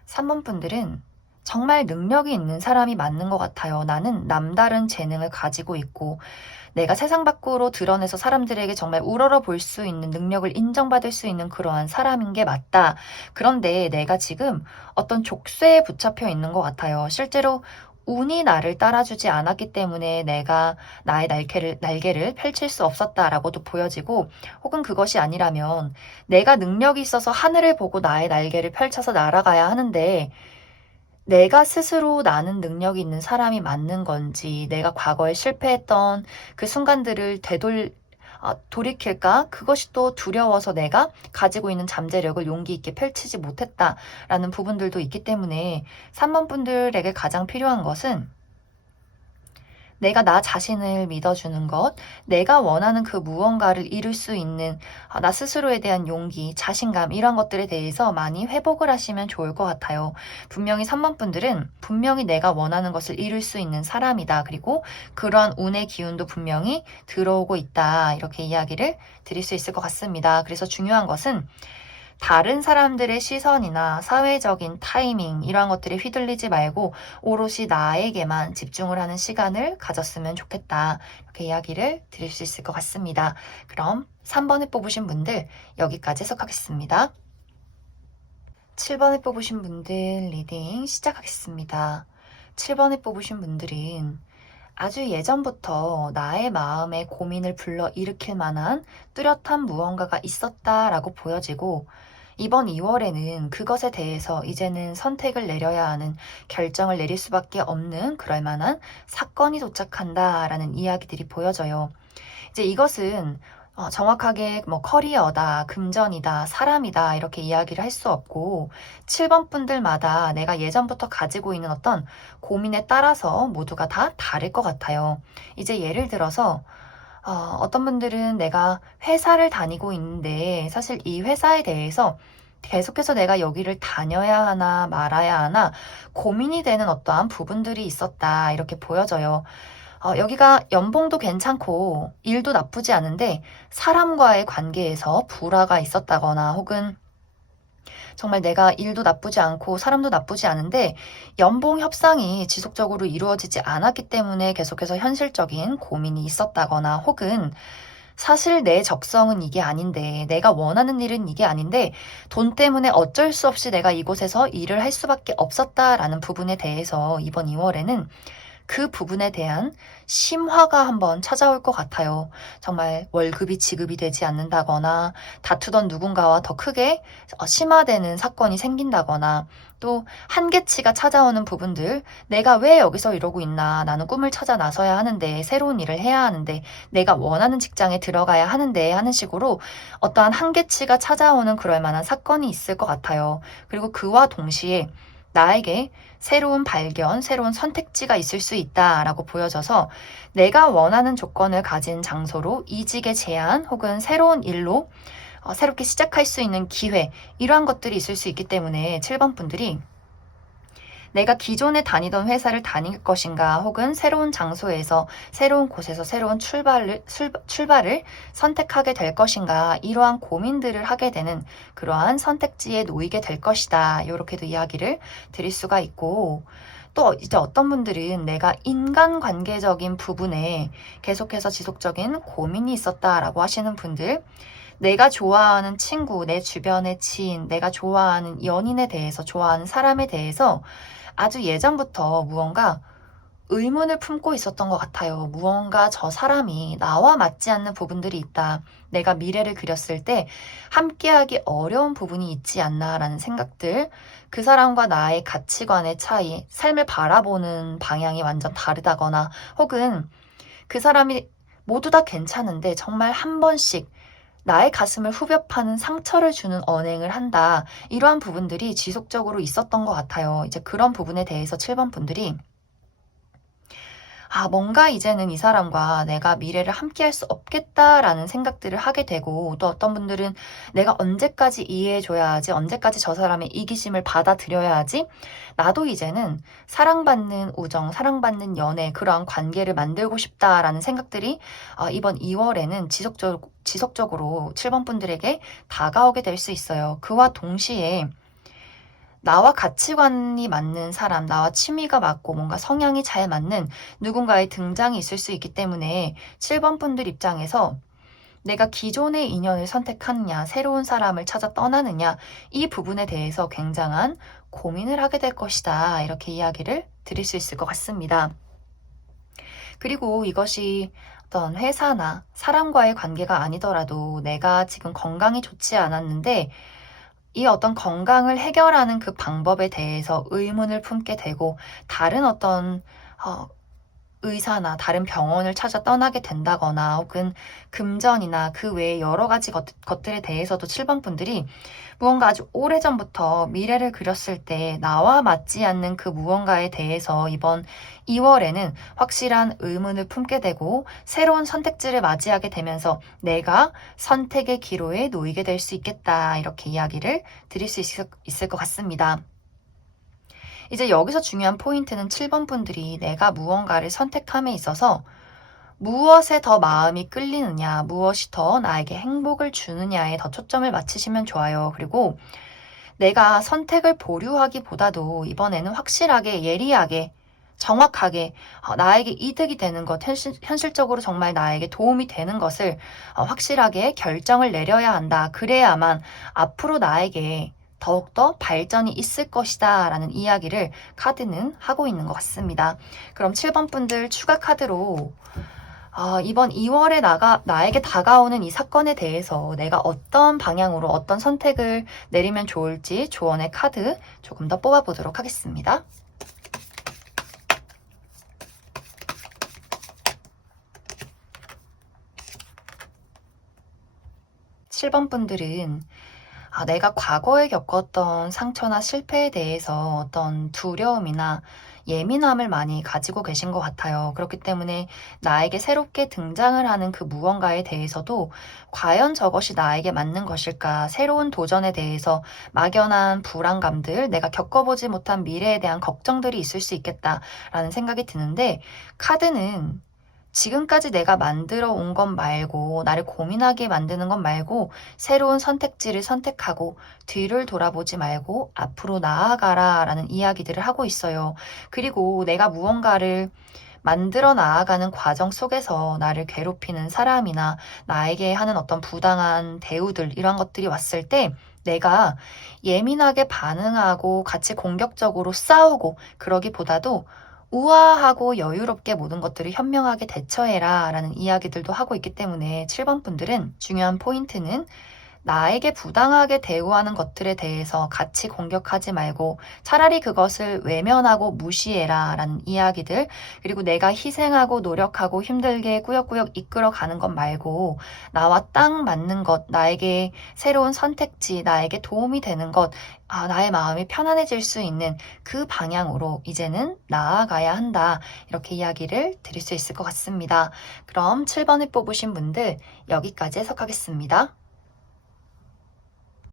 3번 분들은 정말 능력이 있는 사람이 맞는 것 같아요. 나는 남다른 재능을 가지고 있고 내가 세상 밖으로 드러내서 사람들에게 정말 우러러 볼 수 있는 능력을 인정받을 수 있는 그러한 사람인 게 맞다. 그런데 내가 지금 어떤 족쇄에 붙잡혀 있는 것 같아요. 실제로 운이 나를 따라주지 않았기 때문에 내가 나의 날개를 펼칠 수 없었다라고도 보여지고, 혹은 그것이 아니라면 내가 능력이 있어서 하늘을 보고 나의 날개를 펼쳐서 날아가야 하는데 내가 스스로 나는 능력이 있는 사람이 맞는 건지, 내가 과거에 실패했던 그 순간들을 돌이킬까? 그것이 또 두려워서 내가 가지고 있는 잠재력을 용기 있게 펼치지 못했다라는 부분들도 있기 때문에 3번 분들에게 가장 필요한 것은 내가 나 자신을 믿어주는 것, 내가 원하는 그 무언가를 이룰 수 있는 나 스스로에 대한 용기, 자신감 이런 것들에 대해서 많이 회복을 하시면 좋을 것 같아요. 분명히 3번 분들은 분명히 내가 원하는 것을 이룰 수 있는 사람이다. 그리고 그러한 운의 기운도 분명히 들어오고 있다. 이렇게 이야기를 드릴 수 있을 것 같습니다. 그래서 중요한 것은 다른 사람들의 시선이나 사회적인 타이밍 이러한 것들에 휘둘리지 말고 오롯이 나에게만 집중을 하는 시간을 가졌으면 좋겠다. 이렇게 이야기를 드릴 수 있을 것 같습니다. 그럼 3번을 뽑으신 분들 여기까지 해석하겠습니다. 7번을 뽑으신 분들 리딩 시작하겠습니다. 7번을 뽑으신 분들은 아주 예전부터 나의 마음에 고민을 불러일으킬 만한 뚜렷한 무언가가 있었다라고 보여지고, 이번 2월에는 그것에 대해서 이제는 선택을 내려야 하는, 결정을 내릴 수밖에 없는 그럴 만한 사건이 도착한다라는 이야기들이 보여져요. 이제 이것은 정확하게 커리어다, 금전이다, 사람이다 이렇게 이야기를 할 수 없고 7번 분들마다 내가 예전부터 가지고 있는 어떤 고민에 따라서 모두가 다 다를 것 같아요. 이제 예를 들어서 어떤 분들은 내가 회사를 다니고 있는데 사실 이 회사에 대해서 계속해서 내가 여기를 다녀야 하나 말아야 하나 고민이 되는 어떠한 부분들이 있었다 이렇게 보여져요. 여기가 연봉도 괜찮고 일도 나쁘지 않은데 사람과의 관계에서 불화가 있었다거나, 혹은 정말 내가 일도 나쁘지 않고 사람도 나쁘지 않은데 연봉 협상이 지속적으로 이루어지지 않았기 때문에 계속해서 현실적인 고민이 있었다거나, 혹은 사실 내 적성은 이게 아닌데, 내가 원하는 일은 이게 아닌데 돈 때문에 어쩔 수 없이 내가 이곳에서 일을 할 수밖에 없었다라는 부분에 대해서 이번 2월에는 그 부분에 대한 심화가 한번 찾아올 것 같아요. 정말 월급이 지급이 되지 않는다거나 다투던 누군가와 더 크게 심화되는 사건이 생긴다거나 또 한계치가 찾아오는 부분들, 내가 왜 여기서 이러고 있나, 나는 꿈을 찾아 나서야 하는데, 새로운 일을 해야 하는데, 내가 원하는 직장에 들어가야 하는데 하는 식으로 어떠한 한계치가 찾아오는 그럴 만한 사건이 있을 것 같아요. 그리고 그와 동시에 나에게 새로운 발견, 새로운 선택지가 있을 수 있다라고 보여져서 내가 원하는 조건을 가진 장소로 이직의 제안 혹은 새로운 일로 새롭게 시작할 수 있는 기회, 이러한 것들이 있을 수 있기 때문에 7번 분들이 내가 기존에 다니던 회사를 다닐 것인가 혹은 새로운 장소에서 새로운 곳에서 새로운 출발을 선택하게 될 것인가, 이러한 고민들을 하게 되는 그러한 선택지에 놓이게 될 것이다. 이렇게도 이야기를 드릴 수가 있고, 또 이제 어떤 분들은 내가 인간관계적인 부분에 계속해서 지속적인 고민이 있었다라고 하시는 분들, 내가 좋아하는 친구, 내 주변의 지인, 내가 좋아하는 연인에 대해서, 좋아하는 사람에 대해서 아주 예전부터 무언가 의문을 품고 있었던 것 같아요. 무언가 저 사람이 나와 맞지 않는 부분들이 있다. 내가 미래를 그렸을 때 함께하기 어려운 부분이 있지 않나라는 생각들, 그 사람과 나의 가치관의 차이, 삶을 바라보는 방향이 완전 다르다거나 혹은 그 사람이 모두 다 괜찮은데 정말 한 번씩 나의 가슴을 후벼 파는 상처를 주는 언행을 한다. 이러한 부분들이 지속적으로 있었던 것 같아요. 이제 그런 부분에 대해서 7번 분들이 뭔가 이제는 이 사람과 내가 미래를 함께 할 수 없겠다라는 생각들을 하게 되고, 또 어떤 분들은 내가 언제까지 이해해줘야 하지, 언제까지 저 사람의 이기심을 받아들여야 하지, 나도 이제는 사랑받는 우정, 사랑받는 연애, 그러한 관계를 만들고 싶다라는 생각들이 이번 2월에는 지속적으로 7번 분들에게 다가오게 될 수 있어요. 그와 동시에 나와 가치관이 맞는 사람, 나와 취미가 맞고 뭔가 성향이 잘 맞는 누군가의 등장이 있을 수 있기 때문에 7번 분들 입장에서 내가 기존의 인연을 선택하느냐, 새로운 사람을 찾아 떠나느냐, 이 부분에 대해서 굉장한 고민을 하게 될 것이다. 이렇게 이야기를 드릴 수 있을 것 같습니다. 그리고 이것이 어떤 회사나 사람과의 관계가 아니더라도 내가 지금 건강이 좋지 않았는데 이 어떤 건강을 해결하는 그 방법에 대해서 의문을 품게 되고 다른 어떤 의사나 다른 병원을 찾아 떠나게 된다거나 혹은 금전이나 그 외에 여러 가지 것들에 대해서도 7번 분들이 무언가 아주 오래전부터 미래를 그렸을 때 나와 맞지 않는 그 무언가에 대해서 이번 2월에는 확실한 의문을 품게 되고 새로운 선택지를 맞이하게 되면서 내가 선택의 기로에 놓이게 될 수 있겠다. 이렇게 이야기를 드릴 수 있을 것 같습니다. 이제 여기서 중요한 포인트는 7번 분들이 내가 무언가를 선택함에 있어서 무엇에 더 마음이 끌리느냐, 무엇이 더 나에게 행복을 주느냐에 더 초점을 맞추시면 좋아요. 그리고 내가 선택을 보류하기보다도 이번에는 확실하게, 예리하게, 정확하게 나에게 이득이 되는 것, 현실적으로 정말 나에게 도움이 되는 것을 확실하게 결정을 내려야 한다. 그래야만 앞으로 나에게 더욱더 발전이 있을 것이다 라는 이야기를 카드는 하고 있는 것 같습니다. 그럼 7번 분들 추가 카드로 이번 2월에 나에게 다가오는 이 사건에 대해서 내가 어떤 방향으로 어떤 선택을 내리면 좋을지 조언의 카드 조금 더 뽑아보도록 하겠습니다. 7번 분들은 내가 과거에 겪었던 상처나 실패에 대해서 어떤 두려움이나 예민함을 많이 가지고 계신 것 같아요. 그렇기 때문에 나에게 새롭게 등장을 하는 그 무언가에 대해서도 과연 저것이 나에게 맞는 것일까? 새로운 도전에 대해서 막연한 불안감들, 내가 겪어보지 못한 미래에 대한 걱정들이 있을 수 있겠다라는 생각이 드는데, 카드는 지금까지 내가 만들어 온 것 말고, 나를 고민하게 만드는 것 말고, 새로운 선택지를 선택하고, 뒤를 돌아보지 말고, 앞으로 나아가라 라는 이야기들을 하고 있어요. 그리고 내가 무언가를 만들어 나아가는 과정 속에서 나를 괴롭히는 사람이나 나에게 하는 어떤 부당한 대우들, 이런 것들이 왔을 때, 내가 예민하게 반응하고 같이 공격적으로 싸우고, 그러기보다도 우아하고 여유롭게 모든 것들을 현명하게 대처해라 라는 이야기들도 하고 있기 때문에 7번 분들은 중요한 포인트는 나에게 부당하게 대우하는 것들에 대해서 같이 공격하지 말고 차라리 그것을 외면하고 무시해라 라는 이야기들, 그리고 내가 희생하고 노력하고 힘들게 꾸역꾸역 이끌어가는 것 말고 나와 딱 맞는 것, 나에게 새로운 선택지, 나에게 도움이 되는 것, 나의 마음이 편안해질 수 있는 그 방향으로 이제는 나아가야 한다. 이렇게 이야기를 드릴 수 있을 것 같습니다. 그럼 7번을 뽑으신 분들 여기까지 해석하겠습니다.